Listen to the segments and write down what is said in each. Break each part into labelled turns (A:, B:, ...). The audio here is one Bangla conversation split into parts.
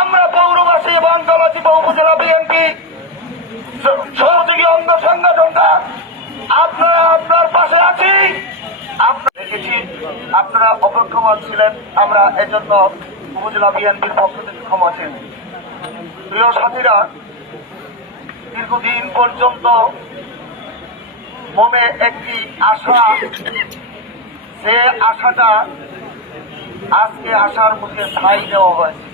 A: আমরা পৌরবাসী এবং গলাচিপা উপজেলা বিএনপি সহযোগী অঙ্গ সংগঠনটা, আপনারা আপনার পাশে আছি। আপনারা দেখেছি, আপনারা অপেক্ষমান ছিলেন, আমরা এজন্য উপজেলা বিএনপির পক্ষ থেকে ক্ষমা চেন প্রিয় সাথীরা, দীর্ঘদিন পর্যন্ত মনে একটি আশা, সে আশাটা আজকে আশার মুখে ঠাই দেওয়া হয়েছে।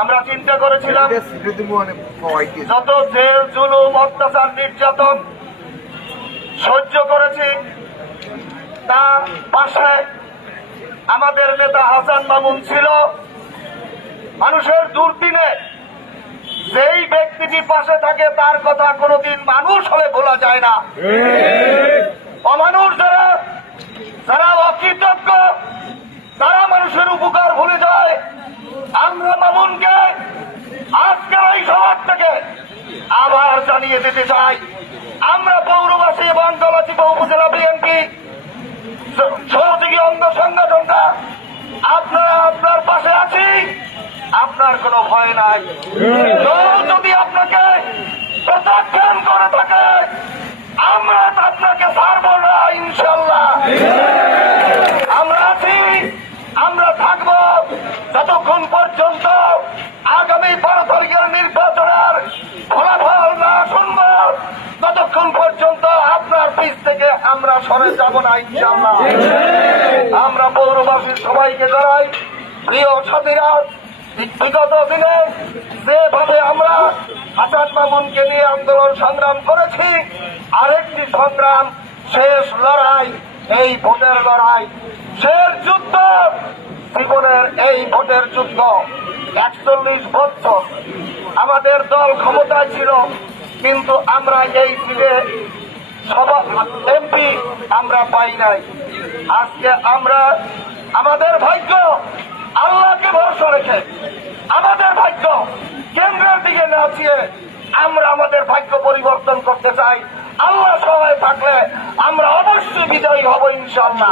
A: আমরা চিন্তা করেছিলাম যত জেল জুলুম অত্যাচার নির্যাতন সহ্য করেছি তা পাশে আমাদের নেতা হাসান মামুন ছিল। মানুষের দুর্দিনে যেই ব্যক্তিটি পাশে থাকে তার কথা কোনোদিন মানুষ হলে ভোলা যায় না। অমানুষ যারা যারা অকৃতজ্ঞ তারা মানুষের উপকার ভুলে যায়। আমরা মামুনকে আজকের এই সমাজ থেকে আবার জানিয়ে দিতে চাই আমরা পৌরবাসী এবং গলাচিপা উপজেলা বিএনপি সহযোগী অঙ্গ সংগঠনটা আপনারা আপনার পাশে আছি আপনার কোনো ভয় নাই কেউ যদি আপনাকে প্রত্যাখ্যান করে থাকে আমরা তো আপনাকে ছাড়বো না ইনশাল্লাহ আমরা আছি আমরা থাকব যতক্ষণ পর্যন্ত আগামী বারো তারিখের নির্বাচনের ফলাফল না শুনব ততক্ষণ পর্যন্ত পিছ থেকে আমরা সরে যাব না ইনশাল্লাহ আমরা পৌরবাসীর সবাইকে জানাই, প্রিয় সাথীরা, বিগত দিনে যেভাবে আমরা হাসান মামুনকে নিয়ে আন্দোলন সংগ্রাম করেছি, আরেকটি সংগ্রাম, শেষ লড়াই, এই ভোটের লড়াই, শেষ যুদ্ধ, জীবনের এই ভোটের যুদ্ধ, একচল্লিশ বছর আমাদের দল ক্ষমতায় ছিল, কিন্তু আমরা এই সভা এমপি আমরা পাই নাই। আজকে আমরা, আমাদের ভাগ্য আল্লাহকে ভরসা রেখে, আমাদের ভাগ্য কেন্দ্রের দিকে না চেয়ে আমরা আমাদের ভাগ্য পরিবর্তন করতে চাই। আল্লাহ সবাই থাকলে আমরা অবশ্যই বিজয়ী হব ইনশাল্লাহ